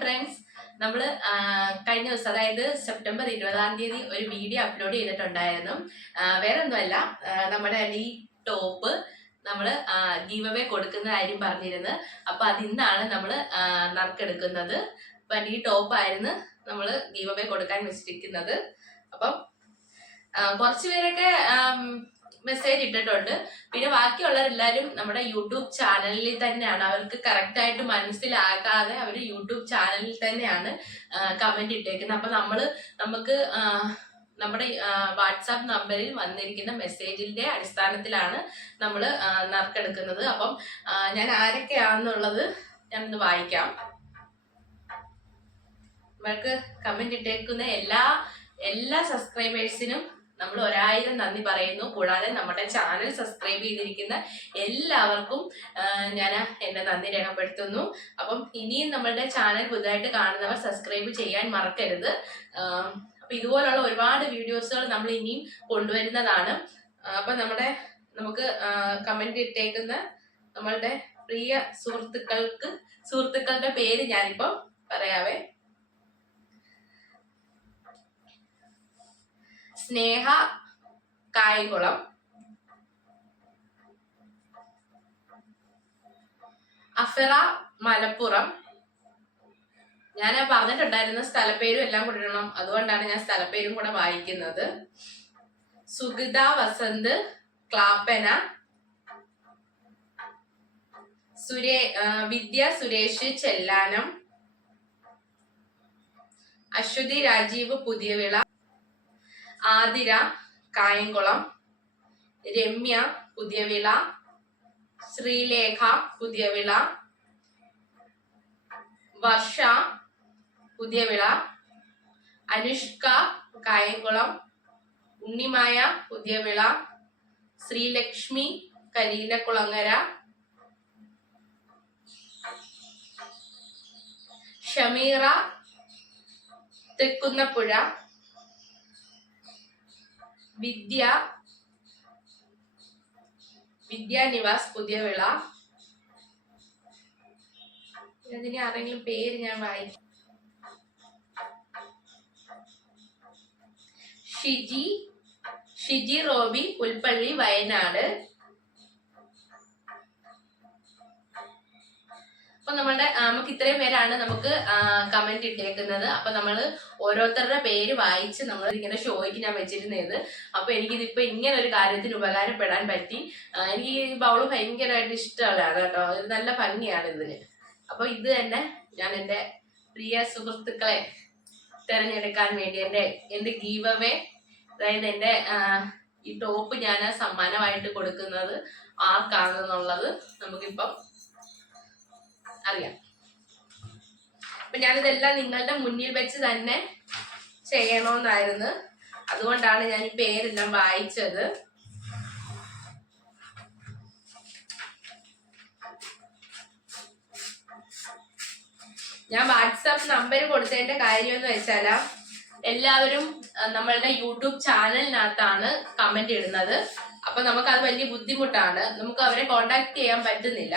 Friends, നമ്മൾ കഴിഞ്ഞ ദിവസം അതായത് സെപ്റ്റംബർ 20 ഒരു വീഡിയോ അപ്ലോഡ് ചെയ്തിട്ടുണ്ടായിരുന്നു. വേറെ ഒന്നുമല്ല, നമ്മുടെ ഈ ടോപ്പ് നമ്മൾ ഗീവ് അവേ കൊടുക്കുന്ന കാര്യം പറഞ്ഞിരുന്നു. അപ്പൊ അതിന്നാണ് നമ്മൾ നറുക്കെടുക്കുന്നത്. അപ്പൊ ഈ ടോപ്പായിരുന്നു നമ്മൾ ഗീവ് അവേ കൊടുക്കാൻ വെച്ചിരിക്കുന്നത്. അപ്പം കുറച്ചു പേരൊക്കെ മെസ്സേജ് ഇട്ടിട്ടുണ്ട്. പിന്നെ ബാക്കിയുള്ളവരെല്ലാരും നമ്മുടെ യൂട്യൂബ് ചാനലിൽ തന്നെയാണ്, അവർക്ക് കറക്റ്റ് ആയിട്ട് മനസ്സിലാകാതെ അവർ യൂട്യൂബ് ചാനലിൽ തന്നെയാണ് കമന്റ് ഇട്ടേക്കുന്നത്. അപ്പൊ നമുക്ക് നമ്മുടെ വാട്സാപ്പ് നമ്പറിൽ വന്നിരിക്കുന്ന മെസ്സേജിന്റെ അടിസ്ഥാനത്തിലാണ് നമ്മൾ നറുക്കെടുക്കുന്നത്. അപ്പം ഞാൻ ആരൊക്കെയാണെന്നുള്ളത് ഞാനൊന്ന് വായിക്കാം. നമ്മൾക്ക് കമന്റ് ഇട്ടേക്കുന്ന എല്ലാ സബ്സ്ക്രൈബേഴ്സിനും നമ്മൾ 1000 നന്ദി പറയുന്നു. കൂടാതെ നമ്മുടെ ചാനൽ സബ്സ്ക്രൈബ് ചെയ്തിരിക്കുന്ന എല്ലാവർക്കും ഞാൻ എന്റെ നന്ദി രേഖപ്പെടുത്തുന്നു. അപ്പം ഇനിയും നമ്മളുടെ ചാനൽ പുതുതായിട്ട് കാണുന്നവർ സബ്സ്ക്രൈബ് ചെയ്യാൻ മറക്കരുത്. അപ്പൊ ഇതുപോലുള്ള ഒരുപാട് വീഡിയോസുകൾ നമ്മൾ ഇനിയും കൊണ്ടുവരുന്നതാണ്. അപ്പൊ നമുക്ക് കമന്റ് ഇട്ടേക്കുന്ന നമ്മളുടെ പ്രിയ സുഹൃത്തുക്കളുടെ പേര് ഞാനിപ്പോ പറയാവേ. സ്നേഹ കായംകുളം, അഫറ മലപ്പുറം. ഞാൻ പറഞ്ഞിട്ടുണ്ടായിരുന്ന സ്ഥലപ്പേരും എല്ലാം കൂടെ ഇടണം, അതുകൊണ്ടാണ് ഞാൻ സ്ഥലപ്പേരും കൂടെ വായിക്കുന്നത്. സുഗിത വസന്ത് ക്ലാപ്പന, വിദ്യ സുരേഷ് ചെല്ലാനം, അശ്വതി രാജീവ് പുതിയവിള, ആതിര കായംകുളം, രമ്യ പുതിയവിള, ശ്രീലേഖ പുതിയവിള, വർഷ പുതിയവിള, അനുഷ്ക കായംകുളം, ഉണ്ണിമായ പുതിയവിള, ശ്രീലക്ഷ്മി കരിയിലക്കുളങ്ങര, ഷമീറ തൃക്കുന്നപ്പുഴ, വിദ്യാനിവാസ് പുതിയവിള. ഇതിന് ആരെങ്കിലും പേര് ഞാൻ വായിക്കും. ഷിജി റോബി പുൽപ്പള്ളി വയനാട്. അപ്പൊ നമുക്ക് ഇത്രയും പേരാണ് നമുക്ക് കമന്റ് ഇട്ടേക്കുന്നത്. അപ്പൊ നമ്മൾ ഓരോരുത്തരുടെ പേര് വായിച്ച് നമ്മൾ ഇങ്ങനെ ഷോയ്ക്ക് ഞാൻ വെച്ചിരുന്നത്. അപ്പൊ എനിക്കിതിപ്പോ ഇങ്ങനെ ഒരു കാര്യത്തിന് ഉപകാരപ്പെടാൻ പറ്റി. എനിക്ക് ഈ ബൗള് ഭയങ്കരമായിട്ട് ഇഷ്ടമുള്ളതാണ് കേട്ടോ, ഇത് നല്ല ഭംഗിയാണ് ഇതിന്. അപ്പൊ ഇത് തന്നെ ഞാൻ എൻ്റെ പ്രിയ സുഹൃത്തുക്കളെ തിരഞ്ഞെടുക്കാൻ വേണ്ടി എന്റെ ഗീവ് അവേ, അതായത് എന്റെ ഈ ടോപ്പ് ഞാൻ സമ്മാനമായിട്ട് കൊടുക്കുന്നത് ആർക്കാണെന്നുള്ളത് നമുക്കിപ്പം അറിയാം. അപ്പൊ ഞാനിതെല്ലാം നിങ്ങളുടെ മുന്നിൽ വെച്ച് തന്നെ ചെയ്യണമെന്നായിരുന്നു, അതുകൊണ്ടാണ് ഞാൻ ഈ പേരെല്ലാം വായിച്ചത്. ഞാൻ വാട്സാപ്പ് നമ്പർ കൊടുത്തതിന്റെ കാര്യം എന്ന് വെച്ചാൽ എല്ലാവരും നമ്മളുടെ യൂട്യൂബ് ചാനലിനകത്താണ് കമന്റ് ഇടുന്നത്. അപ്പൊ നമുക്ക് അത് വലിയ ബുദ്ധിമുട്ടാണ്, നമുക്ക് അവരെ കോണ്ടാക്ട് ചെയ്യാൻ പറ്റുന്നില്ല.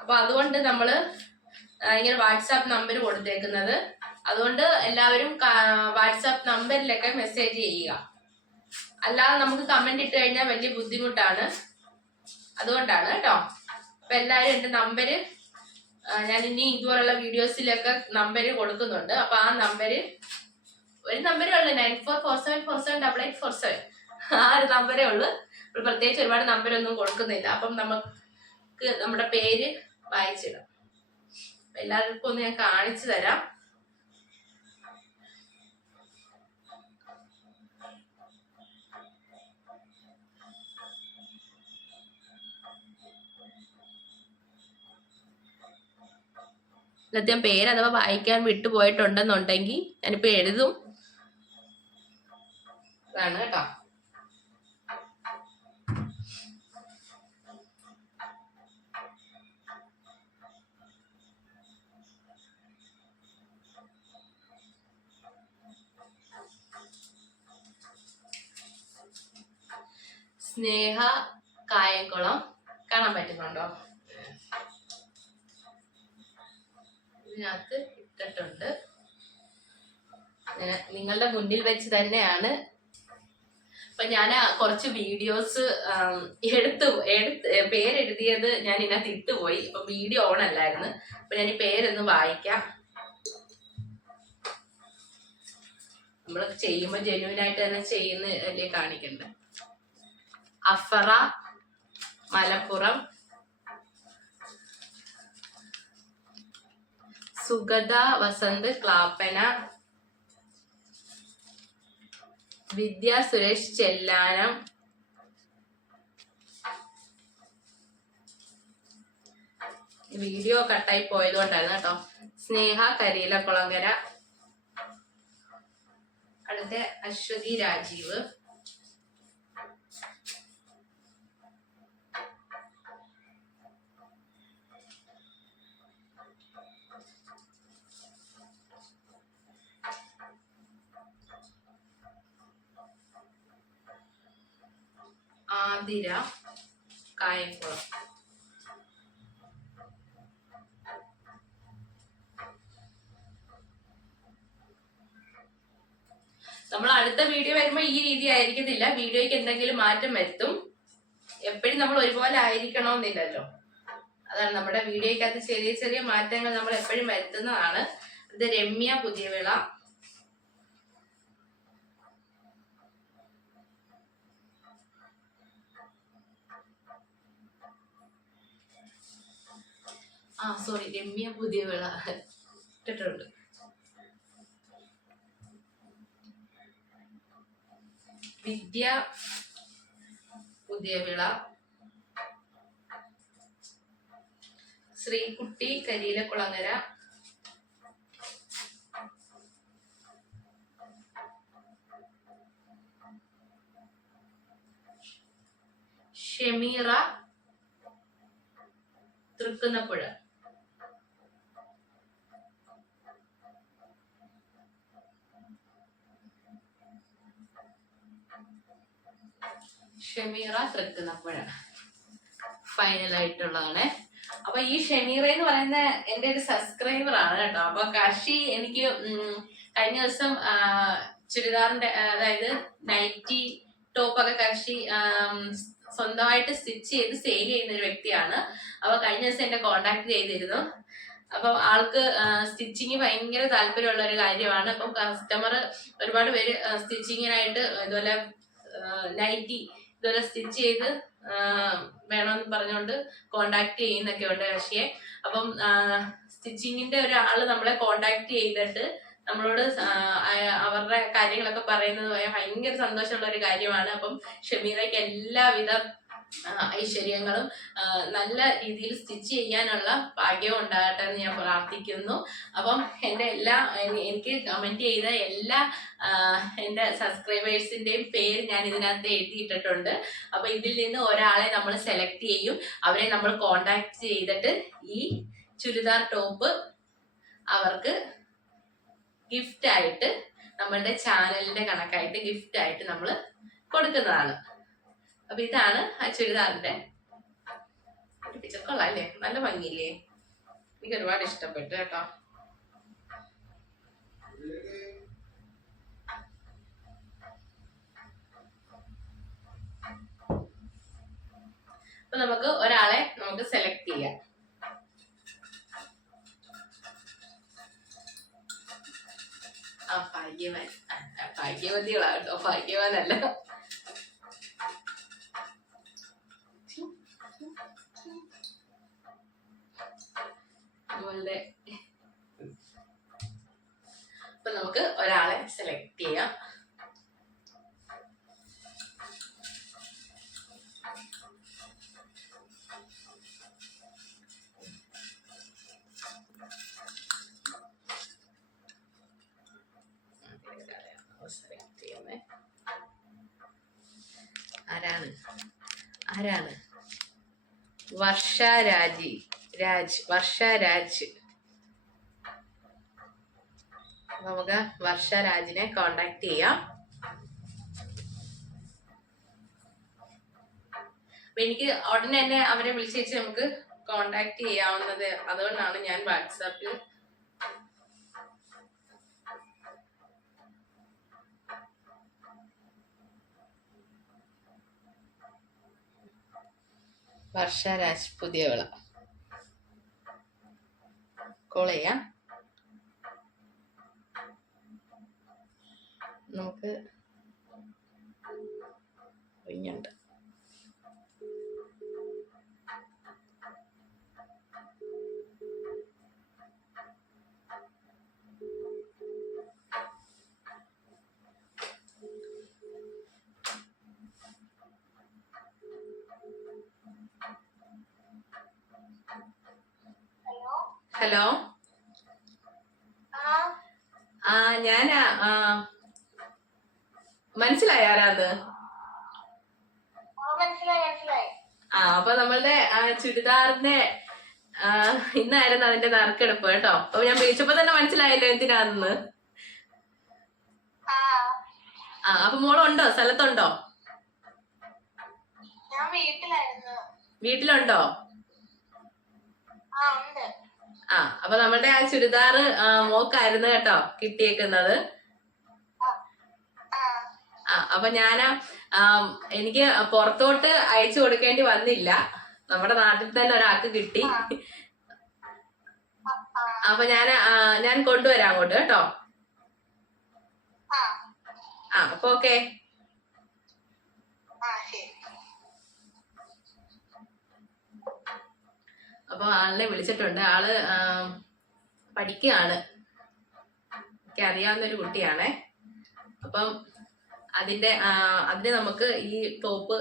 അപ്പൊ അതുകൊണ്ട് നമ്മള് ഇങ്ങനെ വാട്സാപ്പ് നമ്പർ കൊടുത്തേക്കുന്നത്. അതുകൊണ്ട് എല്ലാവരും വാട്സാപ്പ് നമ്പറിലൊക്കെ മെസ്സേജ് ചെയ്യുക, അല്ലാതെ നമുക്ക് കമന്റ് ഇട്ട് കഴിഞ്ഞാൽ വലിയ ബുദ്ധിമുട്ടാണ്, അതുകൊണ്ടാണ് കേട്ടോ. അപ്പൊ എല്ലാവരും എന്റെ നമ്പര് ഞാൻ ഇനി ഇതുപോലുള്ള വീഡിയോസിലൊക്കെ നമ്പര് കൊടുക്കുന്നുണ്ട്. അപ്പൊ ആ ഒരു നമ്പരേ ഉള്ളു, 9447478847. ആ ഒരു നമ്പരേ ഉള്ളു, പ്രത്യേകിച്ച് ഒരുപാട് നമ്പരൊന്നും കൊടുക്കുന്നില്ല. അപ്പം നമുക്ക് നമ്മുടെ പേര് വായിച്ചിടാം. എല്ലാവർക്കും ഒന്ന് ഞാൻ കാണിച്ചു തരാം. ഞാൻ പേര് അഥവാ വായിക്കാൻ വിട്ടുപോയിട്ടുണ്ടെന്നുണ്ടെങ്കിൽ ഞാനിപ്പോ എഴുതും. അതാണ് കേട്ടോ. സ്നേഹ കായംകുളം, കാണാൻ പറ്റുന്നുണ്ടോ? ഇതിനകത്ത് ഇട്ടിട്ടുണ്ട്. നിങ്ങളുടെ മുന്നിൽ വെച്ച് തന്നെയാണ്. അപ്പൊ ഞാൻ കുറച്ച് വീഡിയോസ് എടുത്ത് പേരെഴുതിയത് ഞാൻ ഇതിനകത്ത് ഇട്ടുപോയി. ഇപ്പൊ വീഡിയോ ഓൺ അല്ലായിരുന്നു. അപ്പൊ ഞാൻ ഈ പേരൊന്ന് വായിക്കാം. നമ്മൾ ചെയ്യുമ്പോൾ ജെന്യൂനായിട്ട് തന്നെ ചെയ്യുന്ന അല്ലേ കാണിക്കണ്ടേ. അഫറ മലപ്പുറം, സുഗത വസന്ത് ക്ലാപ്പന, വിദ്യ സുരേഷ് ചെല്ലാനം, വീഡിയോ കട്ടായി പോയതുകൊണ്ടായിരുന്നു കേട്ടോ. സ്നേഹ കരിയിലക്കുളങ്ങര, അടുത്ത അശ്വതി രാജീവ്, ആതിര കായംകുളം. നമ്മൾ അടുത്ത വീഡിയോ വരുമ്പോൾ ഈ രീതി ആയിരിക്കത്തില്ല. വീഡിയോയ്ക്ക് എന്തെങ്കിലും മാറ്റം വരുത്തും. എപ്പോഴും നമ്മൾ ഒരുപോലെ ആയിരിക്കണമെന്നില്ലല്ലോ. അതാണ് നമ്മുടെ വീഡിയോയ്ക്കകത്ത് ചെറിയ ചെറിയ മാറ്റങ്ങൾ നമ്മൾ എപ്പോഴും വരുത്തുന്നതാണ്. ഇത് രമ്യ പുതിയവിള, രമ്യ പുതിയവിള ഇട്ടിട്ടുണ്ട്. വിദ്യ പുതിയവിള, ശ്രീകുട്ടി കരിയിലക്കുളങ്ങര, ഷമീറ തൃക്കുന്നപ്പുഴ, ഷമീറ തൃക്കുന്നപ്പുഴ ഫൈനൽ ആയിട്ടുള്ളതാണ്. അപ്പൊ ഈ ഷമീറ എന്ന് പറയുന്ന എന്റെ ഒരു സബ്സ്ക്രൈബർ ആണ് കേട്ടോ. അപ്പൊ കഷി എനിക്ക് കഴിഞ്ഞ ദിവസം ചുരിദാറിന്റെ അതായത് നൈറ്റി ടോപ്പൊക്കെ കഷി സ്വന്തമായിട്ട് സ്റ്റിച്ച് ചെയ്ത് സെയിൽ ചെയ്യുന്ന ഒരു വ്യക്തിയാണ്. അപ്പൊ കഴിഞ്ഞ ദിവസം എന്നെ കോണ്ടാക്ട് ചെയ്തിരുന്നു. അപ്പം ആൾക്ക് സ്റ്റിച്ചിങ് ഭയങ്കര താല്പര്യമുള്ള ഒരു കാര്യമാണ്. അപ്പം കസ്റ്റമർ ഒരുപാട് പേര് സ്റ്റിച്ചിങ്ങിനായിട്ട് ഇതുപോലെ നൈറ്റി ഇതുപോലെ സ്റ്റിച്ച് ചെയ്ത് വേണമെന്ന് പറഞ്ഞുകൊണ്ട് കോണ്ടാക്ട് ചെയ്യുന്നൊക്കെ ഉണ്ട് കക്ഷിയെ. അപ്പം സ്റ്റിച്ചിങ്ങിന്റെ ഒരാള് നമ്മളെ കോണ്ടാക്ട് ചെയ്തിട്ട് നമ്മളോട് അവരുടെ കാര്യങ്ങളൊക്കെ പറയുന്നത് ഭയങ്കര സന്തോഷമുള്ള ഒരു കാര്യമാണ്. അപ്പം ഷമീറയ്ക്ക് എല്ലാവിധ ഐശ്വര്യങ്ങളും നല്ല രീതിയിൽ സ്റ്റിച്ച് ചെയ്യാനുള്ള ഭാഗ്യവും ഉണ്ടാകട്ടെ എന്ന് ഞാൻ പ്രാർത്ഥിക്കുന്നു. അപ്പം എൻ്റെ എനിക്ക് കമന്റ് ചെയ്ത എല്ലാ എൻ്റെ സബ്സ്ക്രൈബേഴ്സിന്റെയും പേര് ഞാൻ ഇതിനകത്ത് എഴുതിയിട്ടിട്ടുണ്ട്. അപ്പൊ ഇതിൽ നിന്ന് ഒരാളെ നമ്മൾ സെലക്ട് ചെയ്യും. അവരെ നമ്മൾ കോണ്ടാക്ട് ചെയ്തിട്ട് ഈ ചുരിദാർ ടോപ്പ് അവർക്ക് ഗിഫ്റ്റ് ആയിട്ട് നമ്മളുടെ ചാനലിന്റെ കണക്കായിട്ട് ഗിഫ്റ്റ് ആയിട്ട് നമ്മൾ കൊടുക്കുന്നതാണ്. അപ്പൊ ഇതാണ് ആ ചുരിദാറിന്റെ പിക്ചർ. കൊള്ളാം അല്ലേ? നല്ല ഭംഗിയില്ലേ? എനിക്ക് ഒരുപാട് ഇഷ്ടപ്പെട്ടു കേട്ടോ. അപ്പൊ നമുക്ക് ഒരാളെ സെലക്ട് ചെയ്യാം. ഭാഗ്യവതികളാട്ടോ, ഭാഗ്യവാനല്ല. നമ്മളുടെ അപ്പൊ നമുക്ക് ഒരാളെ സെലക്ട് ചെയ്യാം. ആരാണ്? വർഷ രാജ്. നമുക്ക് വർഷ രാജിനെ കോണ്ടാക്ട് ചെയ്യാം. അപ്പൊ എനിക്ക് ഉടനെ തന്നെ അവരെ വിളിച്ചേച്ച് നമുക്ക് കോണ്ടാക്ട് ചെയ്യാവുന്നത്. അതുകൊണ്ടാണ് ഞാൻ വാട്സാപ്പിൽ വർഷ രാജ് പുതിയ വിള കോൾ ചെയ്യാം. നമുക്ക് ഒഴിഞ്ഞുണ്ട്. ഹലോ, ഞാനാ. മനസ്സിലായി ആരാത്? അപ്പൊ നമ്മളുടെ ചുരിദാറിന്റെ ഇന്നായിരുന്നു അതിന്റെ നറുക്കെടുപ്പ് കേട്ടോ. അപ്പൊ ഞാൻ വിളിച്ചപ്പോ തന്നെ മനസ്സിലായല്ലോ എന്തിനാന്ന്. അപ്പൊ മോളുണ്ടോ, സ്ഥലത്തുണ്ടോ? വീട്ടിലുണ്ടോ? അപ്പൊ നമ്മളുടെ ആ ചുരിദാറ് മോക്കായിരുന്നു കേട്ടോ കിട്ടിയേക്കുന്നത്. അപ്പൊ ഞാനാ എനിക്ക് പുറത്തോട്ട് അയച്ചു കൊടുക്കേണ്ടി വന്നില്ല, നമ്മുടെ നാട്ടിൽ തന്നെ ഒരാൾക്ക് കിട്ടി. അപ്പൊ ഞാൻ കൊണ്ടുവരാം അങ്ങോട്ട് കേട്ടോ. അപ്പൊ ഓക്കെ. അപ്പൊ ആളിനെ വിളിച്ചിട്ടുണ്ട്. ആള് പഠിക്കുകയാണ്, എനിക്ക് അറിയാവുന്നൊരു കുട്ടിയാണേ. അപ്പം അതിന് നമുക്ക് ഈ ടോപ്പ്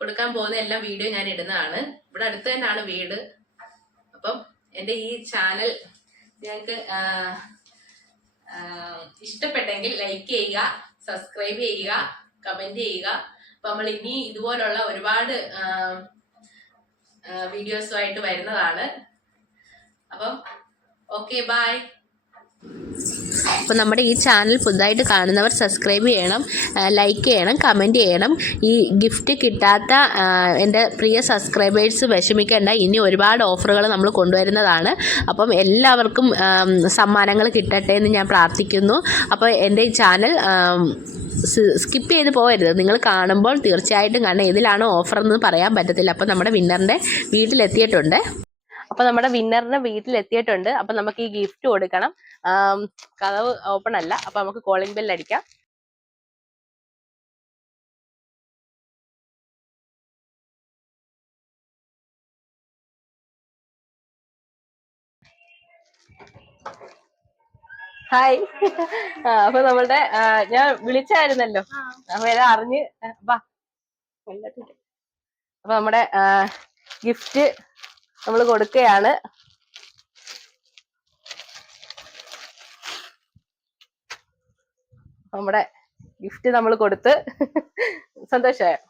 കൊടുക്കാൻ പോകുന്ന എല്ലാ വീഡിയോ ഞാൻ ഇടുന്നതാണ്. ഇവിടെ അടുത്ത് തന്നെയാണ് വീട്. അപ്പം എൻ്റെ ഈ ചാനൽ ഞങ്ങൾക്ക് ഇഷ്ടപ്പെട്ടെങ്കിൽ ലൈക്ക് ചെയ്യുക, സബ്സ്ക്രൈബ് ചെയ്യുക, കമന്റ് ചെയ്യുക. അപ്പൊ നമ്മൾ ഇനി ഇതുപോലുള്ള ഒരുപാട് വീഡിയോസുമായിട്ട് വരുന്നതാണ്. അപ്പം ഓക്കെ, ബൈ. അപ്പോൾ നമ്മുടെ ഈ ചാനൽ പുതുതായിട്ട് കാണുന്നവർ സബ്സ്ക്രൈബ് ചെയ്യണം, ലൈക്ക് ചെയ്യണം, കമൻറ്റ് ചെയ്യണം. ഈ ഗിഫ്റ്റ് കിട്ടാത്ത എൻ്റെ പ്രിയ സബ്സ്ക്രൈബേഴ്സ് വിഷമിക്കേണ്ട, ഇനി ഒരുപാട് ഓഫറുകൾ നമ്മൾ കൊണ്ടുവരുന്നതാണ്. അപ്പം എല്ലാവർക്കും സമ്മാനങ്ങൾ കിട്ടട്ടെ എന്ന് ഞാൻ പ്രാർത്ഥിക്കുന്നു. അപ്പോൾ എൻ്റെ ഈ ചാനൽ സ്കിപ്പ് ചെയ്ത് പോകരുത്. നിങ്ങൾ കാണുമ്പോൾ തീർച്ചയായിട്ടും കാണണം. ഏതിലാണോ ഓഫർ എന്ന് പറയാൻ പറ്റത്തില്ല. അപ്പോൾ നമ്മുടെ വിന്നറിൻ്റെ വീട്ടിലെത്തിയിട്ടുണ്ട്. അപ്പൊ നമ്മുടെ വിന്നറിന് വീട്ടിലെത്തിയിട്ടുണ്ട്. അപ്പൊ നമുക്ക് ഈ ഗിഫ്റ്റ് കൊടുക്കണം. കതവ് ഓപ്പൺ അല്ല, അപ്പൊ നമുക്ക് കോളിംഗ് ബെൽ അടിക്കാം. ഹായ്. അപ്പൊ നമ്മളുടെ ഞാൻ വിളിച്ചായിരുന്നല്ലോ, അപ്പൊ ഏതാ അറിഞ്ഞ് വാ. അപ്പൊ നമ്മുടെ ഗിഫ്റ്റ് നമ്മൾ കൊടുക്കുകയാണ്. നമ്മുടെ ഗിഫ്റ്റ് നമ്മൾ കൊടുത്ത് സന്തോഷമായോ?